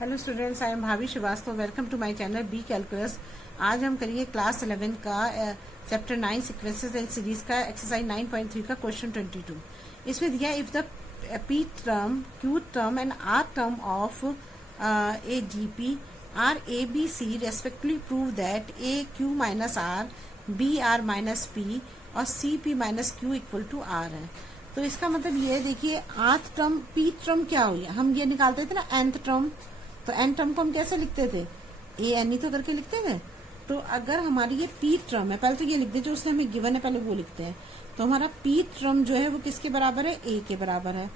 Hello students, I am Bhabhi Srivastava. Welcome to my channel B calculus. आज हम करेंगे class 11 का चैप्टर 9 सीक्वेंसेस एंड सीरीज का एक्सरसाइज 9.3 का क्वेश्चन 22। इसमें दिया if the P term, Q term and R term of a G P are A B C respectively prove that A Q minus R, B R minus P और C P minus Q equal to R है। तो इसका मतलब ये देखिए, आर्थ term P term क्या हुई, हम ये निकालते थे ना nth टर्म। तो एन टर्म को हम कैसे लिखते थे, ए एन ही तो करके लिखते थे। तो अगर हमारी ये पी टर्म है, पहले तो ये लिख दे जो उसने हमें गिवन है, पहले वो लिखते हैं। तो हमारा पी टर्म जो है वो किसके बराबर है, ए के बराबर है।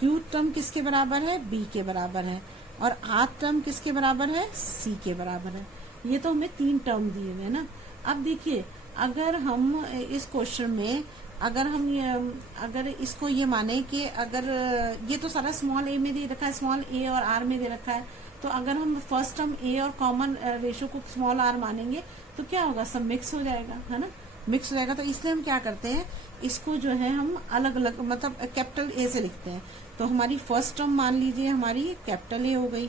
क्यू टर्म किसके बराबर है, बी के बराबर है। और आर टर्म किसके बराबर है, सी के बराबर है। ये तो हमें 3 टर्म दिए हुए है ना। अब देखिए, अगर हम इस क्वेश्चन में अगर इसको ये माने कि अगर ये तो सारा स्मॉल ए में दे रखा है, स्मॉल ए और आर में दे रखा है, तो अगर हम फर्स्ट टर्म ए और कॉमन रेशियो को स्मॉल आर मानेंगे तो क्या होगा, सब मिक्स हो जाएगा, है ना, मिक्स हो जाएगा। तो इसलिए हम क्या करते हैं, इसको जो है हम अलग अलग मतलब कैपिटल ए से लिखते हैं। तो हमारी फर्स्ट टर्म मान लीजिए हमारी कैपिटल ए हो गई,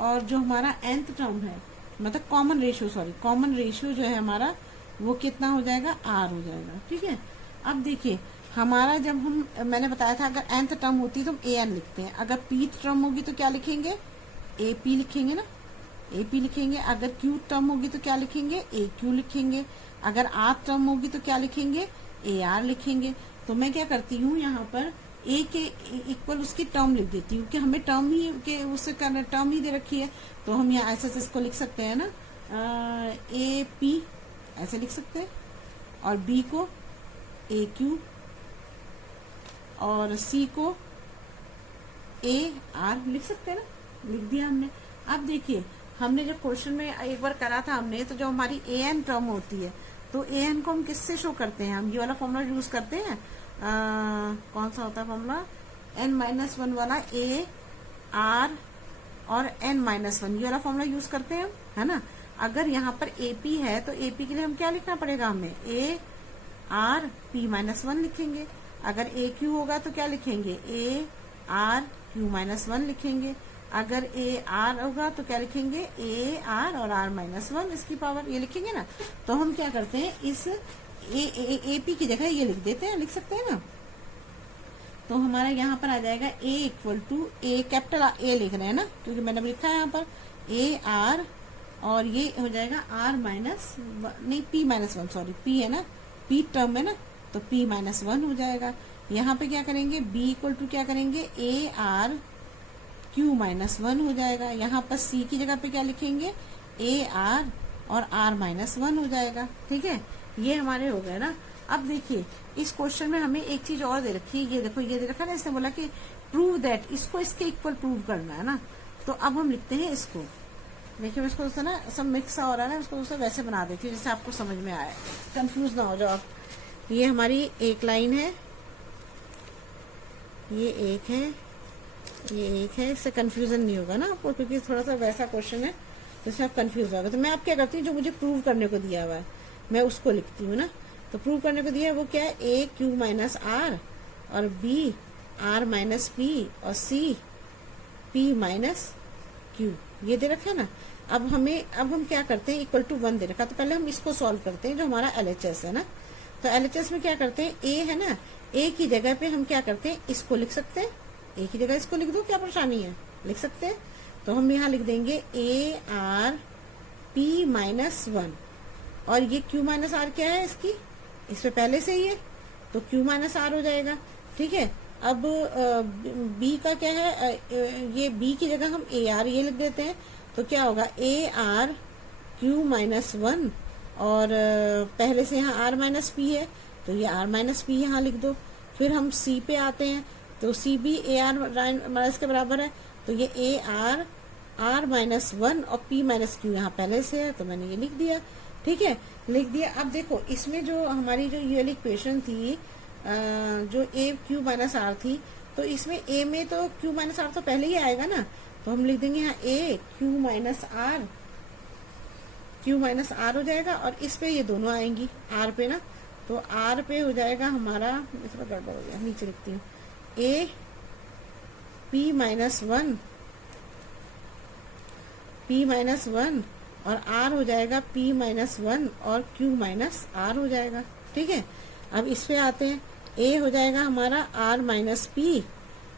और जो हमारा nth टर्म है मतलब कॉमन रेशियो जो है हमारा वो कितना हो जाएगा, आर हो जाएगा। ठीक है। अब देखिए हमारा मैंने बताया था अगर nth टर्म होती तो हम ए एन लिखते हैं, अगर pth टर्म होगी तो क्या लिखेंगे, ए पी लिखेंगे ना, ए पी लिखेंगे। अगर क्यू टर्म होगी तो क्या लिखेंगे, ए क्यू लिखेंगे। अगर आर टर्म होगी तो क्या लिखेंगे, ए आर लिखेंगे। तो मैं क्या करती हूँ, यहाँ पर ए के इक्वल उसकी टर्म लिख देती हूँ कि हमें टर्म ही के उससे करना, टर्म ही दे रखी है। तो हम यहाँ ऐसे इसको लिख सकते हैं ना, ए पी ऐसे लिख सकते हैं, और बी को ए क्यू और सी को ए आर लिख सकते हैं ना, लिख दिया हमने। अब देखिए, हमने जब क्वेश्चन में एक बार करा था हमने, तो जो हमारी ए एन टर्म होती है तो ए एन को हम किससे शो करते हैं, हम ये वाला फॉर्मूला यूज करते हैं। कौन सा होता है फॉर्मूला, n-1 वाला, ए आर और n-1, ये वाला फॉर्मूला यूज करते हैं हम, है ना। अगर यहाँ पर एपी है तो एपी के लिए हम क्या लिखना पड़ेगा, हमें ए आर p-1 लिखेंगे। अगर ए क्यू होगा तो क्या लिखेंगे, ए आर q-1 लिखेंगे। अगर ए आर होगा तो क्या लिखेंगे, ए आर और r-1 इसकी पावर, ये लिखेंगे ना। तो हम क्या करते हैं, इस एपी की जगह ये लिख देते हैं, लिख सकते हैं ना। तो हमारा यहाँ पर आ जाएगा A equal to, A capital A लिख रहे हैं ना, क्योंकि मैंने लिखा है यहाँ पर ए आर, और ये हो जाएगा आर माइनस नहीं p-1, सॉरी पी है ना, पी टर्म है ना, तो p-1 हो जाएगा। यहाँ पे क्या करेंगे, b इक्वल टू क्या करेंगे, ए आर q-1 हो जाएगा। यहाँ पर c की जगह पे क्या लिखेंगे, ए आर और r-1 हो जाएगा। ठीक है, ये हमारे हो गए ना। अब देखिए, इस क्वेश्चन में हमें एक चीज और दे रखी है, ये देखो ये दे रखा है ना, इसने बोला कि प्रूव दैट, इसको इसके इक्वल प्रूव करना है ना। तो अब हम लिखते हैं इसको, देखिए इसको दोस्तों ना सब मिक्स हो रहा है ना, इसको दोस्तों वैसे बना देती हूँ जैसे आपको समझ में आए, कंफ्यूज ना हो जाओ आप। ये हमारी एक लाइन है, ये एक है, ये एक है, इससे कंफ्यूजन नहीं होगा ना आपको, क्योंकि थोड़ा सा वैसा क्वेश्चन है जिसमें आप कंफ्यूज होगा। तो मैं आप क्या करती हूँ, जो मुझे प्रूव करने को दिया हुआ है मैं उसको लिखती हूँ ना। तो प्रूव करने को दिया है वो क्या है, ए क्यू माइनस आर और बी आर माइनस पी और सी पी माइनस क्यू, ये दे रखा है ना। अब हम क्या करते हैं, इक्वल टू 1 दे रखा, तो पहले हम इसको सॉल्व करते हैं, जो हमारा LHS है ना। तो LHS में क्या करते हैं, ए है ना, ए की जगह पे हम क्या करते हैं, इसको लिख सकते हैं, ए की जगह इसको लिख दो, क्या परेशानी है, लिख सकते हैं। तो हम यहाँ लिख देंगे ए आर p-1, और ये q-r क्या है इसकी, इस पे पहले से ही है, तो q-r हो जाएगा। ठीक है। अब b का क्या है, ये b की जगह हम ए आर ये लिख देते हैं, तो क्या होगा, ए आर q-1, और पहले से यहाँ r-p है, तो ये r-p यहाँ लिख दो। फिर हम c पे आते हैं, तो c भी ए आर माइनस के बराबर है, तो ये ए आर r-1 और p-q यहाँ पहले से है, तो मैंने ये लिख दिया। ठीक है, लिख दिया। अब देखो इसमें जो हमारी जो ये वाली इक्वेशन थी, जो ए क्यू माइनस आर थी, तो इसमें ए में तो क्यू माइनस आर तो पहले ही आएगा ना, तो हम लिख देंगे यहाँ ए क्यू माइनस आर हो जाएगा, और इस पे ये दोनों आएंगी आर पे ना, तो आर पे हो जाएगा हमारा, इसमें गड़बड़ हो गया, नीचे लिखती हूँ, ए p-1 p माइनस वन और r हो जाएगा p माइनस वन और q माइनस r हो जाएगा। ठीक है, अब इस पे आते हैं, a हो जाएगा हमारा r माइनस पी,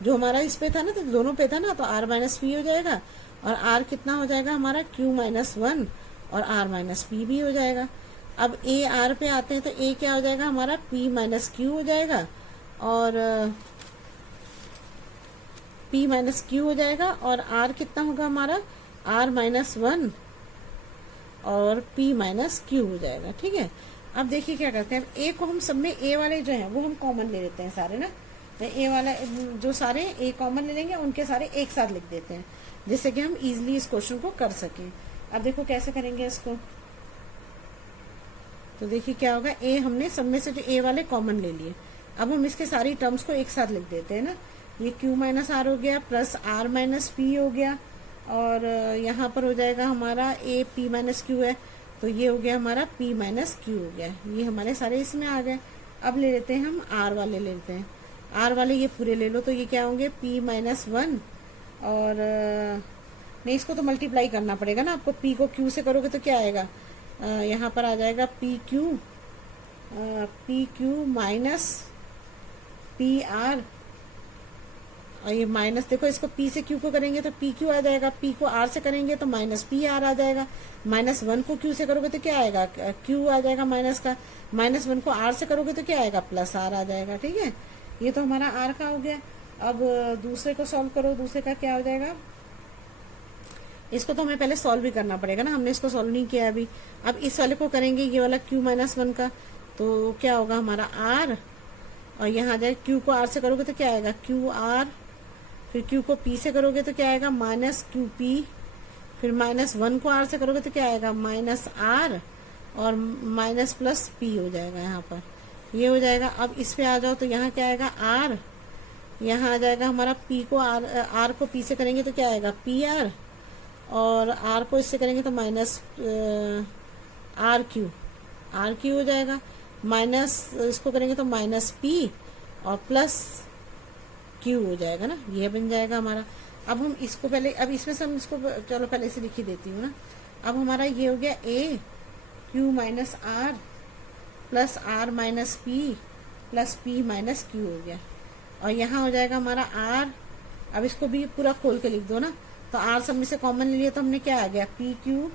जो हमारा इस पे था ना, तो दोनों पे था ना, तो r माइनस पी हो जाएगा, और r कितना हो जाएगा हमारा q माइनस वन और r माइनस पी भी हो जाएगा। अब a r पे आते हैं, तो a क्या हो जाएगा हमारा p माइनस क्यू हो जाएगा, और p माइनस क्यू हो जाएगा, और r कितना होगा हमारा r माइनस वन और p माइनस क्यू हो जाएगा। ठीक है, अब देखिए क्या करते हैं, अब a को हम सब में a वाले जो हैं वो हम कॉमन ले लेते हैं सारे ना, तो a वाला जो सारे a कॉमन ले लेंगे, उनके सारे एक साथ लिख देते हैं, जिससे कि हम इजीली इस क्वेश्चन को कर सकें। अब देखो कैसे करेंगे इसको, तो देखिए क्या होगा, a हमने सब में से जो a वाले कॉमन ले लिए, अब हम इसके सारी टर्म्स को एक साथ लिख देते हैं ना, ये q माइनस आर हो गया प्लस r माइनस पी हो गया, और यहाँ पर हो जाएगा हमारा a p माइनस क्यू है, तो ये हो गया हमारा p माइनस क्यू हो गया, ये हमारे सारे इसमें आ गए। अब ले लेते हैं हम r वाले, ले लेते हैं r वाले, ये पूरे ले लो, तो ये क्या होंगे p माइनस वन, और नहीं, इसको तो मल्टीप्लाई करना पड़ेगा ना आपको, p को q से करोगे तो क्या आएगा, यहाँ पर आ जाएगा P Q minus P R, और ये माइनस, देखो इसको p से q को करेंगे तो पी क्यू आ जाएगा, p को r से करेंगे तो माइनस पी आर आ जाएगा, माइनस वन को q से करोगे तो क्या आएगा, q आ जाएगा माइनस का, माइनस वन को r से करोगे तो क्या आएगा, प्लस r आ जाएगा। ठीक है, ये तो हमारा r का हो गया। अब दूसरे को सॉल्व करो, दूसरे का क्या हो जाएगा, इसको तो हमें पहले सॉल्व भी करना पड़ेगा ना, हमने इसको सॉल्व नहीं किया अभी। अब इस वाले को करेंगे, ये वाला q माइनस वन का, तो क्या होगा हमारा r, और यहाँ आ जाएगा q को r से करोगे तो क्या आएगा क्यू आर, फिर q को p से करोगे तो क्या आएगा माइनस क्यू पी, फिर माइनस वन को r से करोगे तो क्या आएगा माइनस r, और माइनस प्लस p हो जाएगा, यहाँ पर ये हो जाएगा। अब इस पे आ जाओ, तो यहाँ क्या आएगा r, यहाँ आ जाएगा हमारा p को r को p से करेंगे तो क्या आएगा पी आर, और r को इससे करेंगे तो माइनस आर क्यू हो जाएगा, माइनस इसको करेंगे तो माइनस p और प्लस q हो जाएगा ना, ये बन जाएगा हमारा। अब हम इसको पहले, अब इसमें से हम इसको, चलो पहले से लिख ही देती हूँ ना। अब हमारा ये हो गया a q minus R plus r minus p plus p minus q हो गया, और यहाँ हो जाएगा हमारा r। अब इसको भी पूरा खोल के लिख दो ना, तो r सब में से कॉमन ले लिया, तो हमने क्या आ गया P Q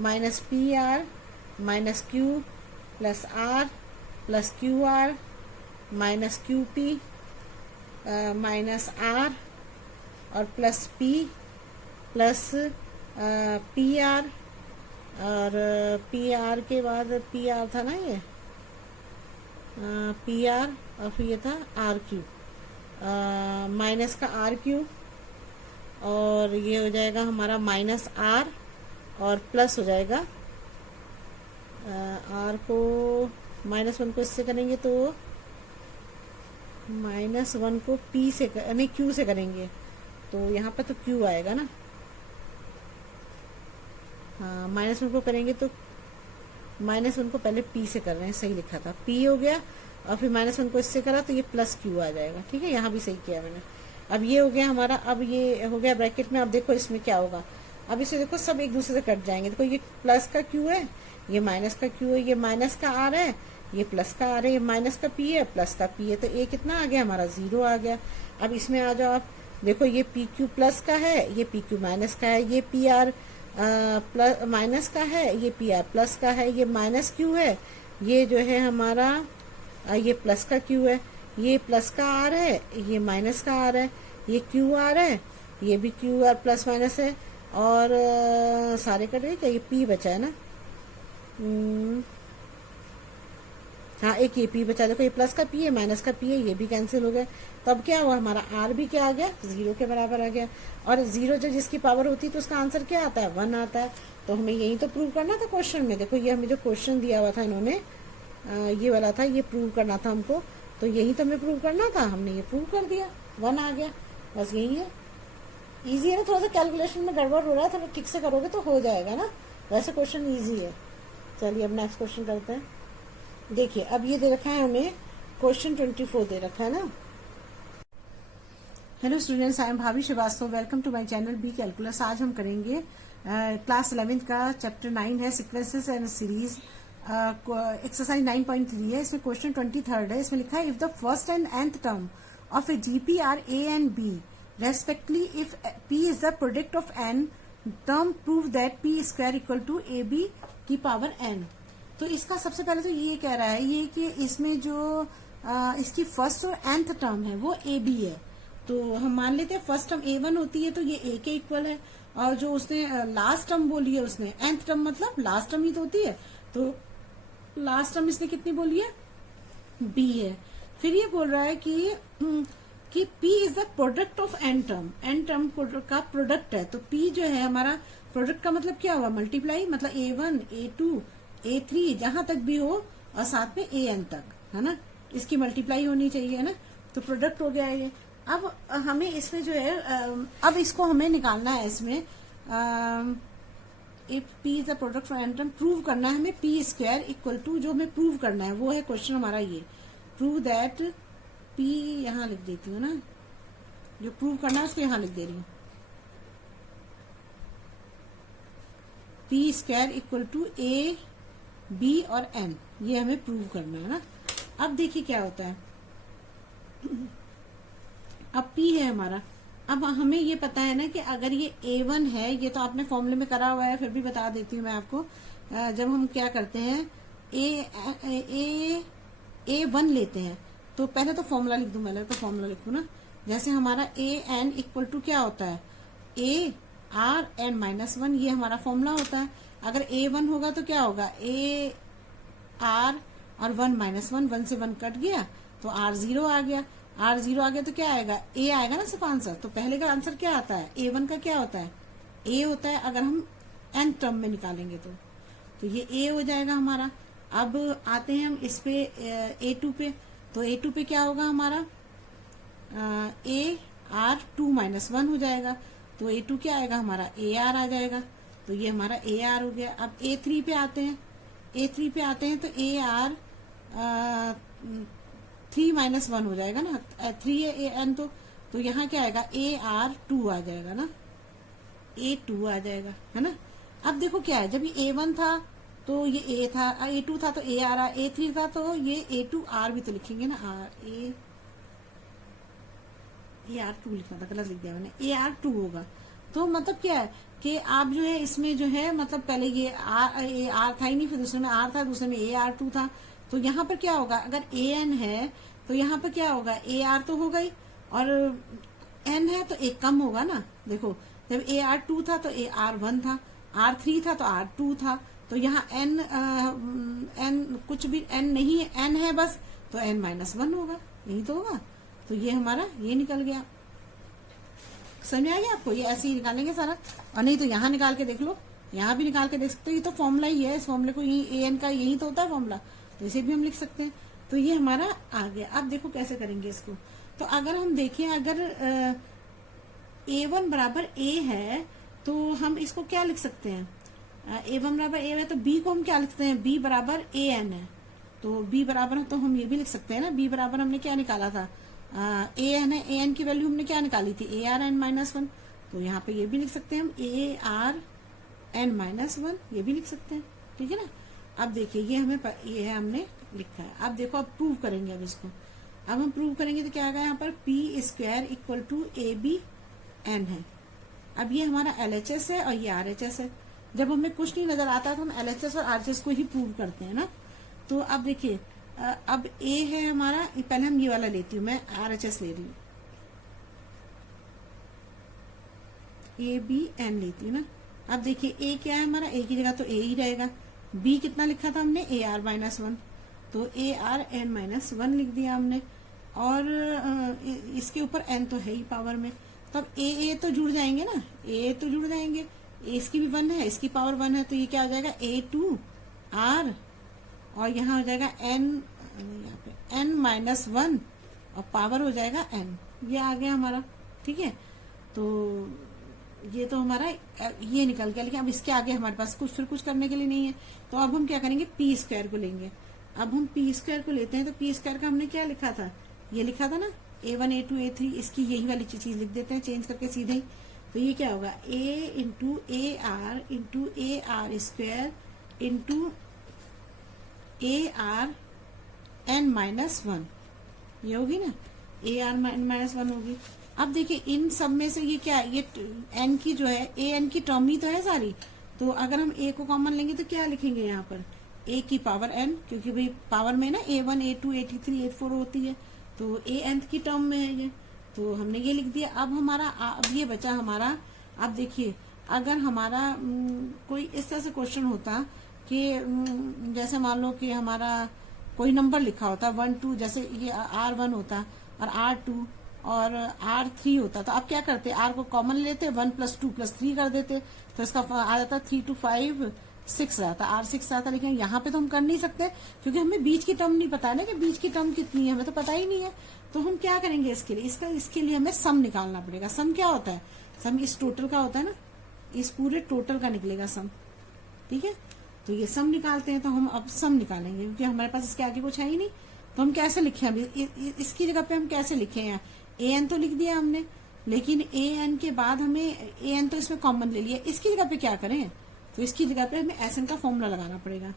minus P R minus Q plus r plus Q R minus Q P minus r और plus p plus P R, और पी आर के बाद पी आर था ना, ये पी आर, और फिर ये था आर क्यू, माइनस का आर क्यू, और ये हो जाएगा हमारा माइनस आर, और प्लस हो जाएगा आर को, माइनस वन को इससे करेंगे तो माइनस वन को पी से नहीं क्यू से करेंगे, तो यहाँ पर तो क्यू आएगा ना, हाँ माइनस वन को करेंगे तो, माइनस वन को पहले पी से कर रहे हैं, सही लिखा था, पी हो गया, और फिर माइनस वन को इससे करा तो ये प्लस क्यू आ जाएगा। ठीक है, यहाँ भी सही किया मैंने। अब ये हो गया हमारा, अब ये हो गया ब्रैकेट में। अब देखो इसमें क्या होगा, अब इसे देखो सब एक दूसरे से कट जाएंगे। देखो ये प्लस का क्यू है, ये माइनस का क्यू है, ये माइनस का आर है, ये प्लस का आर है, ये माइनस का पी है, प्लस का पी है, तो ये कितना आ गया हमारा 0 आ गया। अब इसमें आ जाओ आप, देखो ये पी क्यू प्लस का है, ये पी क्यू माइनस का है, ये पी आर प्लस माइनस का है, ये पी आर प्लस का है, ये माइनस क्यू है, ये जो है हमारा ये प्लस का क्यू है, ये प्लस का आर है, ये माइनस का आर है, ये क्यू आर है, ये भी क्यू आर प्लस माइनस है, और सारे कट गए क्या, ये पी बचा है ना, हाँ एक ये पी बचा। देखो ये प्लस का पी है, माइनस का पी है, ये भी कैंसिल हो गया। तो अब क्या हुआ हमारा आर भी क्या आ गया, 0 के बराबर आ गया। और 0 जब जिसकी पावर होती है तो उसका आंसर क्या आता है, 1 आता है। तो हमें यही तो प्रूव करना था क्वेश्चन में। देखो ये हमें जो क्वेश्चन दिया हुआ था इन्होंने, ये वाला था, ये प्रूव करना था हमको, तो यही तो हमें प्रूव करना था, हमने ये प्रूव कर दिया, 1 आ गया, बस यही है। ईजी है ना, थोड़ा सा कैलकुलेशन में गड़बड़ हो रहा है, थोड़ा ठीक से करोगे तो हो जाएगा ना, वैसे क्वेश्चन ईजी है। चलिए अब नेक्स्ट क्वेश्चन करते हैं। देखिए अब ये दे रखा है हमें क्वेश्चन 24 दे रखा है ना। Hello students, I am Bhabhi Srivastava. Welcome to my channel B calculus. आज हम करेंगे क्लास 11th का चैप्टर 9 है सीक्वेंसेस एंड सीरीज। एक्सरसाइज 9.3 है। इसमें क्वेश्चन 23 है। इसमें लिखा है if the first and nth term of a GP are A and B respectively, if P is the product of N term, prove that P square equal to A B की power N. तो इसका सबसे पहले तो ये कह रहा है ये कि इसमें जो इसकी फर्स्ट और nth टर्म है वो ए बी है। तो हम मान लेते हैं फर्स्ट टर्म a1 होती है तो ये a के इक्वल है, और जो उसने लास्ट टर्म बोली है उसने nth टर्म मतलब लास्ट टर्म ही तो होती है, तो लास्ट टर्म इसने कितनी बोली है b है। फिर ये बोल रहा है कि p is the product of n term का प्रोडक्ट है। तो p जो है हमारा प्रोडक्ट का मतलब क्या हुआ, मल्टीप्लाई, मतलब a1 a2 a3 जहां तक भी हो और साथ में an तक, है ना, इसकी मल्टीप्लाई होनी चाहिए, है ना। तो प्रोडक्ट हो गया ये। अब हमें इसमें जो है अब इसको हमें निकालना है। इसमें if P is the product of N term, prove करना है हमें पी स्क्वायर इक्वल टू, जो हमें प्रूव करना है वो है क्वेश्चन हमारा ये, प्रूव दैट पी, यहां लिख देती हूँ ना, जो प्रूव करना है उसको यहां लिख दे रही हूँ, P square equal to A B और एन, ये हमें प्रूव करना है ना। अब देखिए क्या होता है, अब P है हमारा। अब हमें ये पता है ना कि अगर ये A1 है, ये तो आपने फॉर्मूले में करा हुआ है, फिर भी बता देती हूँ मैं आपको। जब हम क्या करते हैं A1 लेते हैं तो पहले तो फॉर्मूला लिख दूं, पहले तो फॉर्मूला लिख दूं ना। जैसे हमारा AN इक्वल टू क्या होता है, ARN-1, ये हमारा फॉर्मूला होता है। अगर A1 होगा तो क्या होगा, AR और 1 - 1 से 1 कट गया तो R0 आ गया। R0 आ गया तो क्या आएगा, A आएगा ना सिर्फ आंसर। तो पहले का आंसर क्या आता है, A1 का क्या होता है, A होता है। अगर हम n टर्म में निकालेंगे तो ये A हो जाएगा हमारा। अब आते हैं हम इस पे A2 पे, तो A2 पे क्या होगा हमारा, AR2 - 1 हो जाएगा। तो A2 क्या आएगा हमारा, AR आ जाएगा। तो ये हमारा AR हो गया। अब A3 पे आते हैं, A3 पे आते हैं तो AR 3 - 1 हो जाएगा ना, 3 है एन, तो यहाँ क्या आएगा, AR2 आ जाएगा ना, A2 आ जाएगा, है ना। अब देखो क्या है, जब ये A1 था तो ये A था, A2 था तो AR, A3 था तो ये A2R भी तो लिखेंगे ना, AR2 लिखना था, गलत लिख दिया मैंने, AR2 होगा। तो मतलब क्या है कि आप जो है इसमें जो है, मतलब पहले ये आर था ही नहीं, फिर दूसरे में R था, दूसरे में AR2 था। तो यहाँ पर क्या होगा, अगर AN है तो यहाँ पर क्या होगा, AR तो होगा ही, और N है तो एक कम होगा ना। देखो जब AR2 था तो AR1 था, R3 था तो R2 था। तो यहाँ N कुछ भी N नहीं है, N है बस, तो N - 1 होगा, यही तो होगा। तो ये हमारा ये निकल गया। समझ आ गया आपको, ये ऐसे ही निकालेंगे सारा, और नहीं तो यहाँ निकाल के देख लो, यहाँ भी निकाल के देख सकते हो। ये तो फॉर्मूला ही है, इस फॉर्मूले को यही AN का यही तो होता है फॉर्मूला, तो इसे भी हम लिख सकते हैं। तो ये हमारा आ गया। अब देखो कैसे करेंगे इसको। तो अगर हम देखें, अगर A1 बराबर A है तो हम इसको क्या लिख सकते हैं, A1 बराबर A है तो B को हम क्या लिखते हैं, B बराबर AN है। तो B बराबर, तो हम ये भी लिख सकते हैं ना, B बराबर हमने क्या निकाला था, AN है, AN की वैल्यू हमने क्या निकाली थी, ARN-1। तो यहाँ पे ये भी लिख सकते हैं हम, ARN-1, ये भी लिख सकते हैं, ठीक है ना। अब देखिए ये हमें ये है, हमने लिखा है। अब देखो, अब प्रूव करेंगे। अब इसको अब हम प्रूव करेंगे तो क्या आएगा यहाँ पर, P square equal to ABN है। अब ये हमारा LHS है और ये RHS है। जब हमें कुछ नहीं नजर आता तो हम LHS और RHS को ही प्रूव करते हैं ना। तो अब देखिए, अब A है हमारा, पहले हम ये वाला लेती हूँ, मैं RHS ले रही हूँ, ABN लेती हूँ ना। अब देखिए A क्या है हमारा, A की जगह तो A ही रहेगा। B कितना लिखा था हमने, AR-1, तो ARN-1 लिख दिया हमने, और इसके ऊपर n तो है ही पावर में। तब A तो जुड़ जाएंगे ना, A तो जुड़ जाएंगे, इसकी भी 1 है, इसकी पावर 1 है, तो ये क्या हो जाएगा, A2R, और यहाँ हो जाएगा यहाँ पे N-1, और पावर हो जाएगा n। ये आ गया हमारा, ठीक है। तो ये तो हमारा ये निकल गया। लेकिन अब इसके आगे हमारे पास कुछ करने के लिए नहीं है, तो अब हम क्या करेंगे, पी स्क्वायर को लेंगे। अब हम पी स्क्वायर को लेते हैं, तो पी स्क्वायर का हमने क्या लिखा था, ये लिखा था ना, A1 A2 A3, इसकी यही वाली चीज लिख देते हैं चेंज करके सीधे ही। तो ये क्या होगा, A into A R square into ARn-1, ये होगी ना, ARn-1 होगी। अब देखिए इन सब में से ये क्या है, ये n की जो है an की टर्म ही तो है सारी, तो अगर हम a को कॉमन लेंगे तो क्या लिखेंगे यहाँ पर, a की पावर n, क्योंकि भाई पावर में ना A1 A2 A3 A4 होती है, तो a nth की टर्म में है ये, तो हमने ये लिख दिया। अब हमारा अब ये बचा हमारा, अब देखिए अगर हमारा कोई इस तरह से क्वेश्चन होता कि जैसे मान लो कि हमारा कोई नंबर लिखा होता 1 2, जैसे ये R1 होता और R2 और R3 होता, तो आप क्या करते, R को कॉमन लेते 1 + 2 + 3 कर देते, तो इसका आ जाता 3 2 5 6 रहता, R6 रहता। लेकिन यहाँ पे तो हम कर नहीं सकते क्योंकि हमें बीच की टर्म नहीं पता है ना कि बीच की टर्म कितनी है, हमें तो पता ही नहीं है। तो हम क्या करेंगे इसके लिए, इसके लिए हमें सम निकालना पड़ेगा। सम क्या होता है, सम इस टोटल का होता है ना, इस पूरे टोटल का निकलेगा सम, ठीक है। तो ये सम निकालते हैं, तो हम अब सम निकालेंगे क्योंकि हमारे पास इसके आगे कुछ है ही नहीं। तो हम कैसे लिखे अभी इसकी जगह पे हम कैसे लिखे हैं, an तो लिख दिया हमने, लेकिन an के बाद हमें an तो इसमें कॉमन ले लिया, इसकी जगह पे क्या करें, तो इसकी जगह पे हमें sn का फॉर्मूला लगाना पड़ेगा।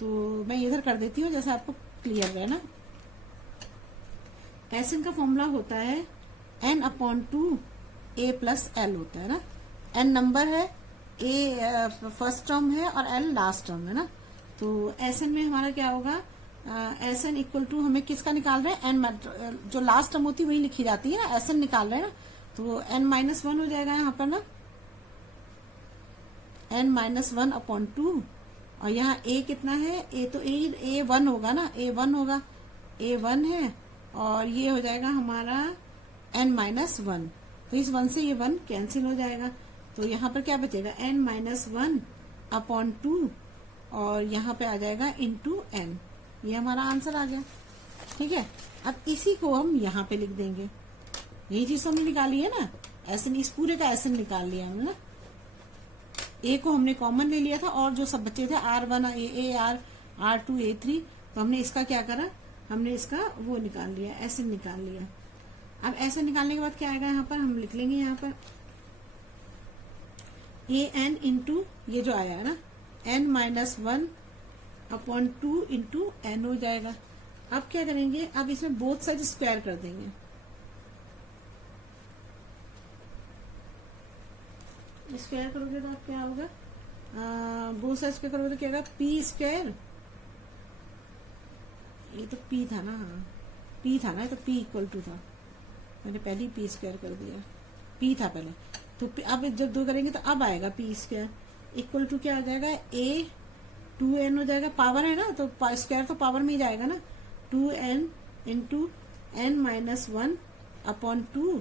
तो मैं इधर कर देती हूँ जैसे आपको क्लियर है ना। sn का फॉर्मूला होता है n/2 a + l होता है ना, n नंबर है, a फर्स्ट टर्म है और l लास्ट टर्म है ना। तो sn में हमारा क्या होगा, sn = हमें किसका निकाल रहे हैं, n जो लास्ट टर्म होती है वही लिखी जाती है ना, sn निकाल रहे हैं ना, तो n-1 हो जाएगा यहाँ पर ना, n-1/2, और यहाँ a कितना है, a तो a1 होगा ना, a1 होगा, a1 है, और ये हो जाएगा हमारा n-1, तो इस 1 से ये 1 कैंसिल हो जाएगा। तो यहाँ पर क्या बचेगा, n-1/2, और यहाँ पे आ जाएगा इंटू n, ये हमारा आंसर आ गया, ठीक है। अब इसी को हम यहाँ पे लिख देंगे, यही चीज हमने निकाली है ना, एसएन, इस पूरे का एसएन निकाल लिया हमने ना, ए को हमने कॉमन ले लिया था और जो सब बच्चे थे R1 AR R2 A3, तो हमने इसका क्या करा, हमने इसका वो निकाल लिया, एसएन निकाल लिया। अब एसएन निकालने के बाद क्या आएगा, यहाँ पर हम लिख लेंगे यहाँ पर an इंटू ये जो आया है ना n-1/2 इंटू n हो जाएगा। अब क्या करेंगे, अब इसमें बोथ साइड स्क्वायर कर देंगे, स्क्वायर करोगे तो आप क्या होगा, बोथ साइड स्क्वायर करोगे तो क्या होगा, p², ये तो p था ना, हाँ p था ना, ये तो p = था, मैंने पहले ही p² कर दिया, p था पहले, तो अब जब दो करेंगे तो अब आएगा p² = क्या आ जाएगा, a2n हो जाएगा, पावर है ना तो स्क्वायर तो पावर में ही जाएगा ना, 2n इंटू n-1/2,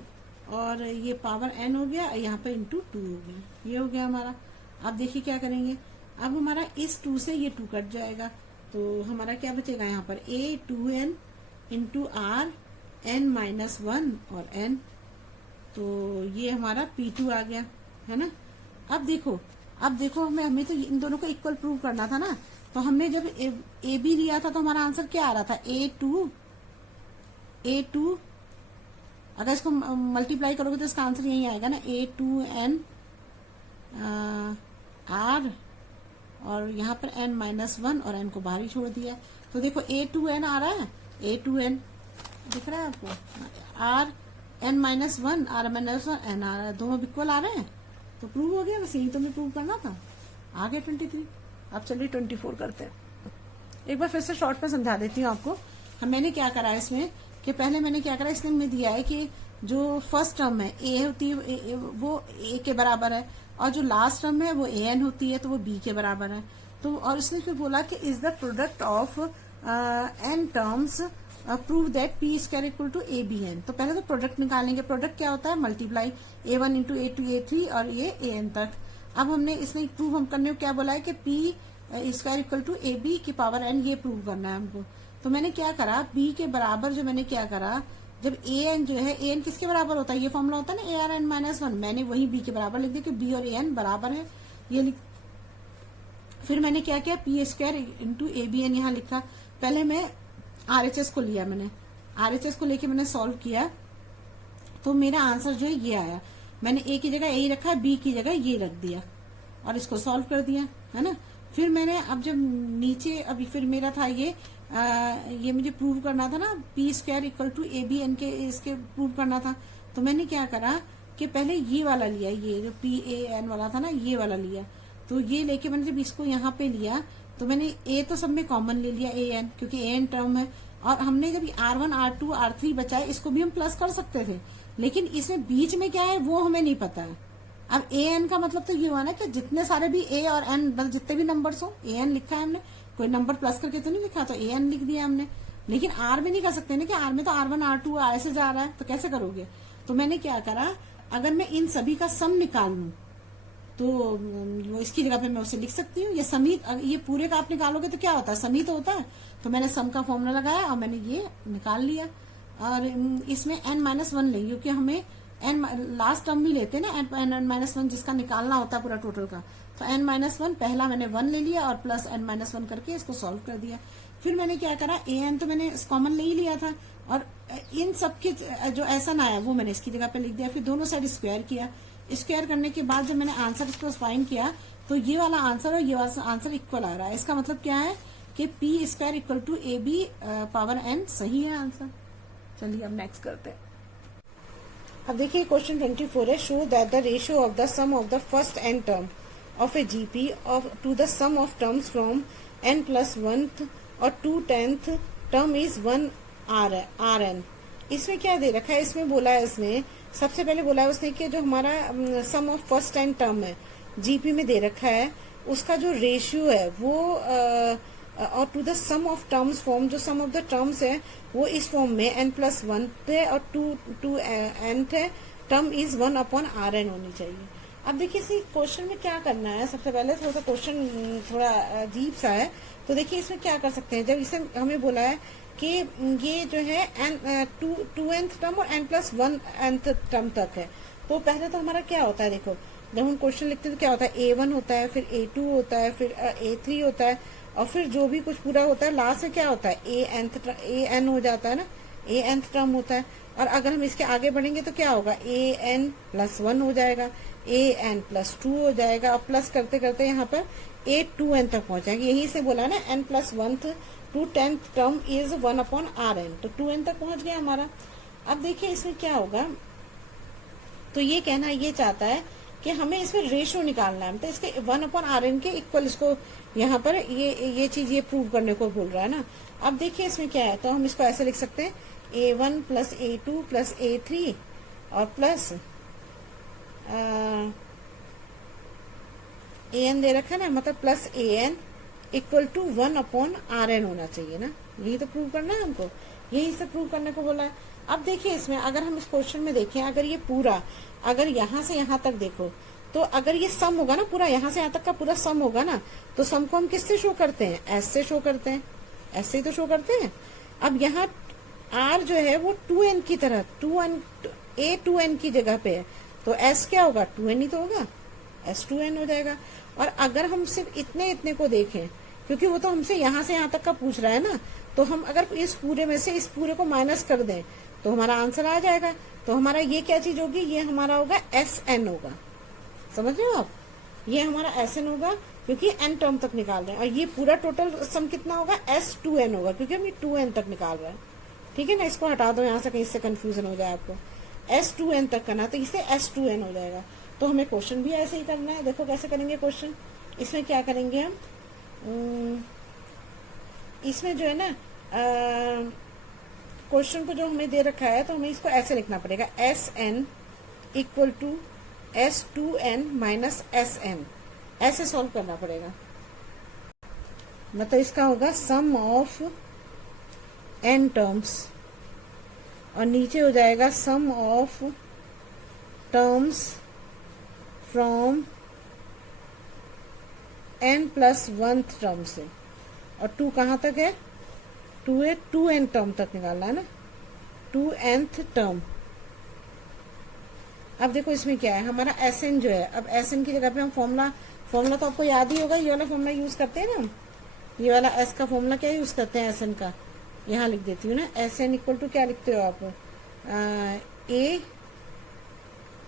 और ये पावर n हो गया, यहाँ पे इंटू 2 हो गया, ये हो गया हमारा। अब देखिए क्या करेंगे, अब हमारा इस 2 से ये 2 कट जाएगा, तो हमारा क्या बचेगा यहाँ पर a2n इंटू r n-1 और n, तो ये हमारा P2 आ गया है ना। अब देखो हमें तो इन दोनों को इक्वल प्रूव करना था ना, तो हमने जब ए बी लिया था तो हमारा आंसर क्या आ रहा था, a2, अगर इसको मल्टीप्लाई करोगे तो इसका आंसर यही आएगा ना, a2n r, और यहाँ पर n-1 और n को बाहर ही छोड़ दिया, तो देखो a2n आ रहा है, a2n दिख रहा है आपको, r n-1 r n आ रहा है, दोनों इक्वल आ रहे हैं, तो प्रूव हो गया, बस यही तो हमें प्रूव करना था। आ गया 23। अब चलिए 24 करते हैं। एक बार फिर से शॉर्ट में समझा देती हूँ आपको, मैंने क्या करा है इसमें, कि पहले मैंने क्या करा, इसमें में दिया है कि जो फर्स्ट टर्म है ए होती है वो ए के बराबर है, और जो लास्ट टर्म है वो an होती है तो वो b के बराबर है। तो और इसने फिर बोला कि is the product of n terms prove that p² = abn। तो पहले तो प्रोडक्ट निकालेंगे, प्रोडक्ट क्या होता है, multiply a1 into a2 a3 और ये an तक। अब हमने इसमें प्रूव हम करने को क्या बोला है कि p² = ab की पावर n, ये प्रूव करना है हमको। तो मैंने क्या करा, b के बराबर जो मैंने क्या करा, जब an जो है, an किसके बराबर होता है, ये फॉर्मूला होता है ना ARn-1, मैंने वही b के बराबर लिख दिया कि b और an बराबर है, ये लिख। फिर मैंने क्या किया, p² इंटू abn यहाँ लिखा। पहले मैं RHS को लिया, मैंने RHS को लेके मैंने सॉल्व किया, तो मेरा आंसर जो है ये आया। मैंने ए की जगह ए रखा, बी की जगह ये रख दिया और इसको सॉल्व कर दिया, है ना। फिर मैंने अब जब नीचे अभी फिर मेरा था ये मुझे प्रूव करना था ना, P square equal to A B N के, इसके प्रूव करना था। तो मैंने क्या करा कि पहले ये वाला लिया, ये जो पी ए एन वाला था ना, ये वाला लिया। तो ये लेके मैंने जब इसको यहाँ पे लिया तो मैंने ए तो सब में कॉमन ले लिया, ए एन, क्योंकि ए एन टर्म है। और हमने जब R1 R2 R3 बचाए, इसको भी हम प्लस कर सकते थे, लेकिन इसमें बीच में क्या है वो हमें नहीं पता है। अब ए एन का मतलब तो ये हुआ ना कि जितने सारे भी ए और एन, मतलब जितने भी नंबर्स हो, ए एन लिखा है हमने, कोई नंबर प्लस करके तो नहीं लिखा, तो ए एन लिख दिया हमने। लेकिन आर में नहीं कर सकते ना, कि आर में तो R1 R2 ऐसे जा रहा है, तो कैसे करोगे। तो मैंने क्या करा, अगर मैं इन सभी का सम निकाल लूं तो वो इसकी जगह पे मैं उसे लिख सकती हूँ। ये समीत, ये पूरे का आप निकालोगे तो क्या होता है, समीत होता है। तो मैंने सम का फॉर्मूला लगाया और मैंने ये निकाल लिया। और इसमें n-1 लेंगे, क्योंकि हमें n लास्ट टर्म भी लेते हैं ना, n-1 जिसका निकालना होता है पूरा टोटल का। तो n-1 पहला मैंने 1 ले लिया और प्लस n-1 करके इसको सॉल्व कर दिया। फिर मैंने क्या करा, an तो मैंने कॉमन ले ही लिया था, और इन सब के जो एसन आया वो मैंने इसकी जगह पे लिख दिया। फिर दोनों साइड स्क्वायर किया। स्क्वायर करने के बाद जब मैंने आंसर इसको फाइंड किया तो ये वाला आंसर और ये वाला आंसर इक्वल आ रहा है। इसका मतलब क्या है कि P square equal to A B power N सही है आंसर। चलिए अब नेक्स्ट करते हैं। अब देखिए क्वेश्चन 24 है, show that the ratio of the sum of the first N term of a GP of to the sum of terms from n+1 और 2/10 टर्म इज 1 आर एन। इसमें क्या दे रखा है, इसमें बोला है, इसमें सबसे पहले बोला है उसने कि जो हमारा सम ऑफ फर्स्ट एन टर्म है जीपी में दे रखा है, उसका जो रेशियो है वो और to the sum of terms from, जो सम ऑफ द टर्म्स है वो इस फॉर्म में n+1 पे और 2 n है, टर्म इज 1/Rn होनी चाहिए। अब देखिए इसी क्वेश्चन में क्या करना है, सबसे पहले थोड़ा सा क्वेश्चन थोड़ा अजीब सा है। तो देखिए इसमें क्या कर सकते हैं, जब इसे हमें बोला है कि ये जो है 2nth टर्म और n+1 nth टर्म तक है, तो पहले तो हमारा क्या होता है, देखो जब हम क्वेश्चन लिखते हैं तो क्या होता है, A1 होता है, फिर A2 होता है, फिर A3 होता है, और फिर जो भी कुछ पूरा होता है लास्ट में क्या होता है, an हो जाता है ना, nth टर्म होता है। और अगर हम इसके आगे बढ़ेंगे तो क्या होगा, an+1 हो जाएगा, an+2 हो जाएगा, और प्लस करते करते यहाँ पर a2n तक पहुंचाएंगे। यही से बोला ना, n+1 to 10th term is 1/Rn, तो 2n तक पहुंच गया हमारा। अब देखिए इसमें क्या होगा, तो ये कहना ये चाहता है कि हमें इसमें रेशियो निकालना है, तो इसके 1/Rn के इक्वल इसको यहाँ पर ये चीज ये प्रूव करने को बोल रहा है ना। अब देखिए इसमें क्या है, तो हम इसको ऐसे लिख सकते हैं, a1 plus a2 plus a3 और प्लस an दे रखा है ना, मतलब plus an equal to 1/Rn होना चाहिए ना। यही तो प्रूव करना है हमको, यही से प्रूव करने को बोला है। अब देखिए इसमें अगर हम इस क्वेश्चन में देखें, अगर ये पूरा, अगर यहाँ से यहाँ तक देखो, तो अगर ये सम होगा ना, पूरा यहाँ से यहाँ तक का पूरा सम होगा ना, तो सम को हम किससे शो करते हैं, एस से शो करते हैं, ऐसे ही तो शो करते हैं। अब यहाँ आर जो है वो 2n की तरह, 2n की जगह पे है, तो एस क्या होगा, 2n ही तो होगा, एस 2n हो जाएगा। और अगर हम सिर्फ इतने को देखें, क्योंकि वो तो हमसे यहाँ से यहाँ तक का पूछ रहा है ना, तो हम अगर इस पूरे में से इस पूरे को माइनस कर दें तो हमारा आंसर आ जाएगा। तो हमारा ये क्या चीज होगी, ये हमारा होगा SN होगा, समझ रहे हो आप, ये हमारा SN होगा क्योंकि n टर्म तक निकाल रहे हैं। और ये पूरा टोटल सम कितना होगा, S2n होगा, क्योंकि हम ये 2n तक निकाल रहे हैं। ठीक है ना, इसको हटा दो यहाँ से, कहीं से कंफ्यूजन हो जाए आपको, S2n तक करना, तो इससे S2n हो जाएगा। तो हमें क्वेश्चन भी ऐसे ही करना है। देखो कैसे करेंगे क्वेश्चन, इसमें क्या करेंगे हम, इसमें जो है ना क्वेश्चन को जो हमें दे रखा है, तो हमें इसको ऐसे लिखना पड़ेगा, SN equal to S2n minus SN, ऐसे सॉल्व करना पड़ेगा। मतलब इसका होगा सम ऑफ n टर्म्स, और नीचे हो जाएगा sum of terms from n+1 term से, और 2 कहाँ तक है, 2 है, 2n टर्म तक निकालना है ना, 2nth टर्म। अब देखो इसमें क्या है, हमारा SN जो है, अब SN की जगह पे हम फॉर्मूला तो आपको याद ही होगा, ये वाला फॉर्मूला यूज करते हैं ना हम, ये वाला S का फॉर्मूला क्या यूज करते हैं, SN का, यहाँ लिख देती हूँ ना, SN इक्वल टू क्या लिखते हो आप, A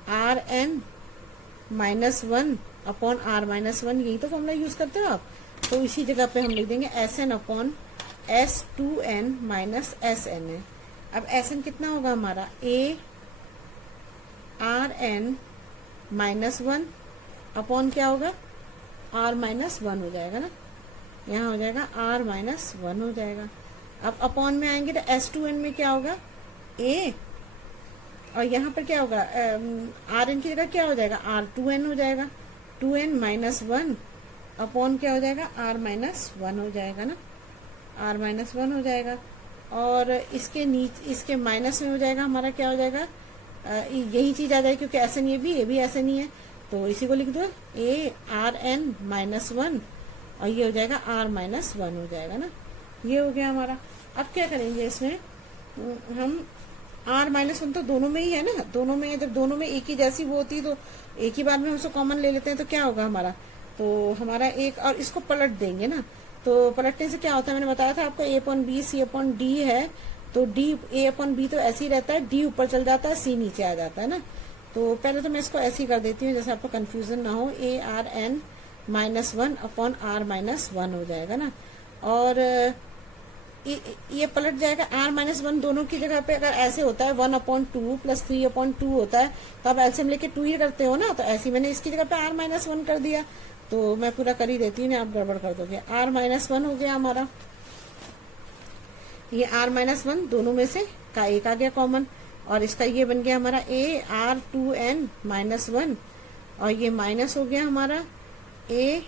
R N minus one upon R minus one, यही तो फॉर्मूला यूज करते हो आप। तो इसी जगह पे हम लिख देंगे S N upon S two N minus S N है। अब एस एन कितना होगा हमारा, A R N minus one upon क्या होगा, आर माइनस वन हो जाएगा ना, यहाँ हो जाएगा आर माइनस वन हो जाएगा। अब अपॉन में आएंगे तो एस टू एन में क्या होगा, ए, और यहाँ पर क्या होगा, आर एन की जगह क्या हो जाएगा, आर टू एन हो जाएगा, two N minus one upon क्या हो जाएगा, आर माइनस वन हो जाएगा ना, आर माइनस वन हो जाएगा। और इसके नीचे इसके माइनस में हो जाएगा हमारा क्या हो जाएगा, यही चीज आ जाएगी क्योंकि एस एन ये भी एस एन ही है, तो इसी को लिख दो A R N minus one, और ये हो जाएगा आर माइनस वन हो जाएगा ना, ये हो गया हमारा। अब क्या करेंगे इसमें, हम आर माइनस वन तो दोनों में ही है ना, दोनों में है, जब दोनों में एक ही जैसी वो होती है तो एक ही बार में हम उसको कॉमन ले लेते हैं, तो क्या होगा हमारा, तो हमारा एक, और इसको पलट देंगे ना, तो पलटने से क्या होता है, मैंने बताया था आपको, A upon B C upon D है, तो डी ए अपॉन बी तो ऐसे ही रहता है, डी ऊपर चल जाता है, सी नीचे आ जाता है ना। तो पहले तो मैं इसको ऐसे ही कर देती हूँ जैसे आपको कंफ्यूजन ना हो, A R N minus one upon R minus one हो जाएगा ना, और ये पलट जाएगा, आर माइनस वन दोनों की जगह पे अगर ऐसे होता है 1/2 प्लस 3/2 होता है, तो आप एलसीएम लेके 2 ही करते हो ना, तो ऐसे मैंने इसकी जगह पे आर माइनस वन कर दिया, तो मैं पूरा कर ही देती हूँ, आप गड़बड़ कर दोगे। आर माइनस वन हो गया हमारा, ये आर माइनस वन दोनों में से का एक आ गया कॉमन, और इसका ये बन गया हमारा A R two N minus one, और ये माइनस हो गया हमारा A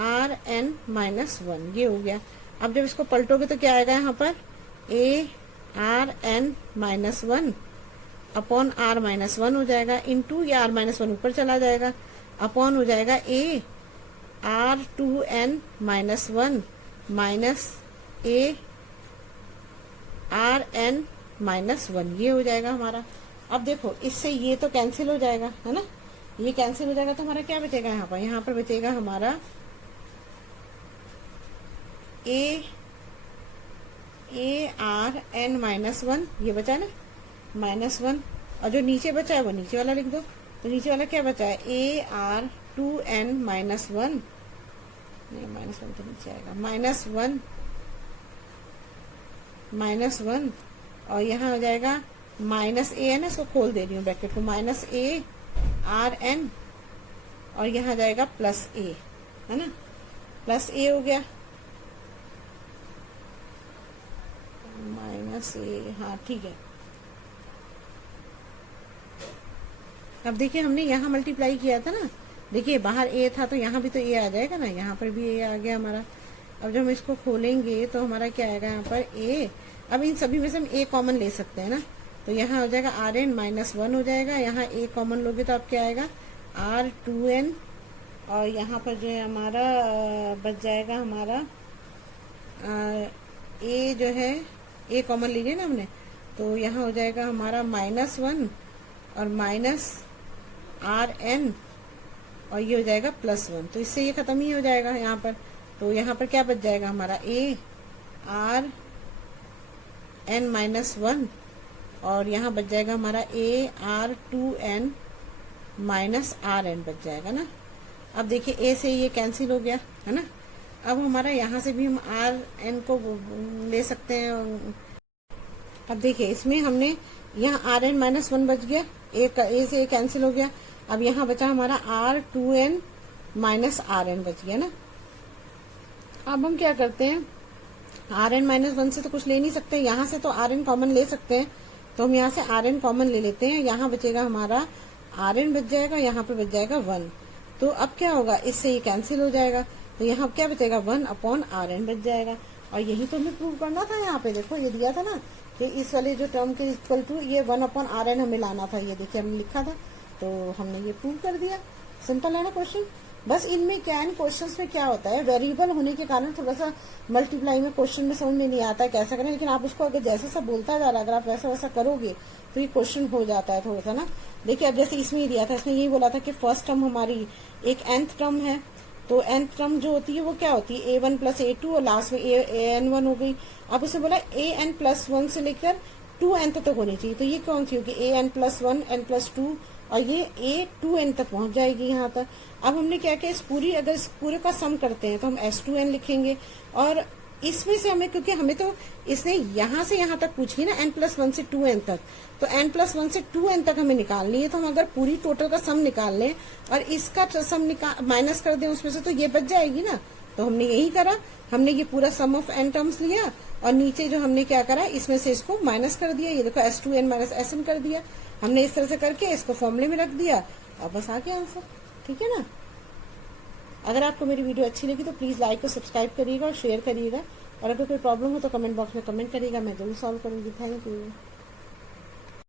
R N minus one, ये हो गया। अब जब इसको पलटोगे तो क्या आएगा यहाँ पर, A R N minus one upon R minus one हो जाएगा, इंटू ये आर माइनस वन ऊपर चला जाएगा, अपॉन हो जाएगा A R two N minus one minus A R N minus one, ये हो जाएगा हमारा। अब देखो इससे ये तो कैंसिल हो जाएगा है ना, ये कैंसिल हो जाएगा, तो हमारा क्या बचेगा यहाँ पर बचेगा हमारा A R N minus one, ये बचा ना माइनस वन, और जो नीचे बचा है वो नीचे वाला लिख दो, तो नीचे वाला क्या बचा है, A R two N minus one, नहीं माइनस वन तो नीचे आएगा, माइनस वन, और यहाँ हो जाएगा माइनस ए है ना, इसको खोल दे रही हूँ ब्रैकेट को, माइनस ए आर एन, और यहाँ जाएगा प्लस ए है ना, प्लस ए हो गया, माइनस ए, हाँ ठीक है। अब देखिए हमने यहाँ मल्टीप्लाई किया था ना, देखिए बाहर ए था तो यहाँ भी तो ए आ जाएगा ना, यहाँ पर भी ए आ गया हमारा। अब जब हम इसको खोलेंगे तो हमारा क्या आएगा यहाँ पर ए, अब इन सभी में से हम ए कॉमन ले सकते हैं ना, तो यहाँ हो जाएगा आर एन माइनस वन हो जाएगा, यहाँ ए कॉमन लोगे तो अब क्या आएगा आर टू एन, और यहाँ पर जो है हमारा बच जाएगा हमारा ए जो है ए कॉमन लीजिए ना हमने, तो यहाँ हो जाएगा हमारा माइनस वन और माइनस आर एन, और ये हो जाएगा प्लस वन, तो इससे ये खत्म ही हो जाएगा यहाँ पर। तो यहाँ पर क्या बच जाएगा हमारा A R N minus one, और यहाँ बच जाएगा हमारा A R two N minus R N बच जाएगा ना। अब देखिए ए से ये कैंसिल हो गया है ना, अब हमारा यहाँ से भी हम आर एन को ले सकते हैं। अब देखिए इसमें हमने यहाँ आर एन माइनस वन बच गया, ए से ए कैंसिल हो गया, अब यहाँ बचा हमारा R two N minus R N बच गया ना। अब हम क्या करते हैं, आर एन माइनस वन से तो कुछ ले नहीं सकते, यहाँ से तो आर एन कॉमन ले सकते हैं, तो हम यहाँ से आर एन कॉमन ले लेते हैं, यहाँ बचेगा हमारा आर एन बच जाएगा, यहाँ पे बच जाएगा वन, तो अब क्या होगा इससे ये कैंसिल हो जाएगा, तो यहाँ क्या बचेगा वन अपॉन आर एन बच जाएगा। और यही तो हमें प्रूव करना था, यहाँ पे देखो ये दिया था ना कि इस वाले जो टर्म के इक्वल टू ये वन अपॉन आर एन हमें लाना था, ये देखिए हमने लिखा था, तो हमने ये प्रूव कर दिया। सिंपल है ना क्वेश्चन। बस इनमें क्या है, क्वेश्चंस में क्या होता है, वेरिएबल होने के कारण थोड़ा सा मल्टीप्लाई में क्वेश्चन में समझ में नहीं आता है कैसा करें, लेकिन आप उसको अगर जैसे सा बोलता जा रहा है, अगर आप वैसा वैसा करोगे तो ये क्वेश्चन हो जाता है थोड़ा सा ना। देखिए अब जैसे इसमें ही दिया था, इसमें यही बोला था कि फर्स्ट टर्म हमारी एक nth टर्म है, तो nth टर्म जो होती है वो क्या होती है a1 प्लस a2 और लास्ट में an1 हो गई। अब उसे बोला an प्लस वन से लेकर 2n तक होनी चाहिए, तो ये कौन सी होगी an plus one n plus two और ये a 2n तक पहुंच जाएगी यहाँ तक। अब हमने क्या किया, अगर इस पूरे का सम करते हैं तो हम s2n लिखेंगे, और इसमें से हमें, क्योंकि हमें तो इसने यहाँ से यहाँ तक पूछी ना n+1 से 2n तक, तो n+1 से 2n तक हमें निकालनी है। तो हम अगर पूरी टोटल का सम निकाल लें और इसका सम माइनस कर दें उसमें से, तो ये बच जाएगी ना। तो हमने यही करा, हमने ये पूरा सम ऑफ n टर्म्स लिया और नीचे जो हमने क्या करा, इसमें से इसको माइनस कर दिया। ये देखो s2n माइनस sn कर दिया हमने, इस तरह से करके इसको फॉर्मूले में रख दिया और बस आ गया आंसर। ठीक है ना। अगर आपको मेरी वीडियो अच्छी लगी तो प्लीज लाइक और सब्सक्राइब करिएगा और शेयर करिएगा, और अगर कोई प्रॉब्लम हो तो कमेंट बॉक्स में कमेंट करिएगा, मैं जरूर सॉल्व करूंगी। Thank you.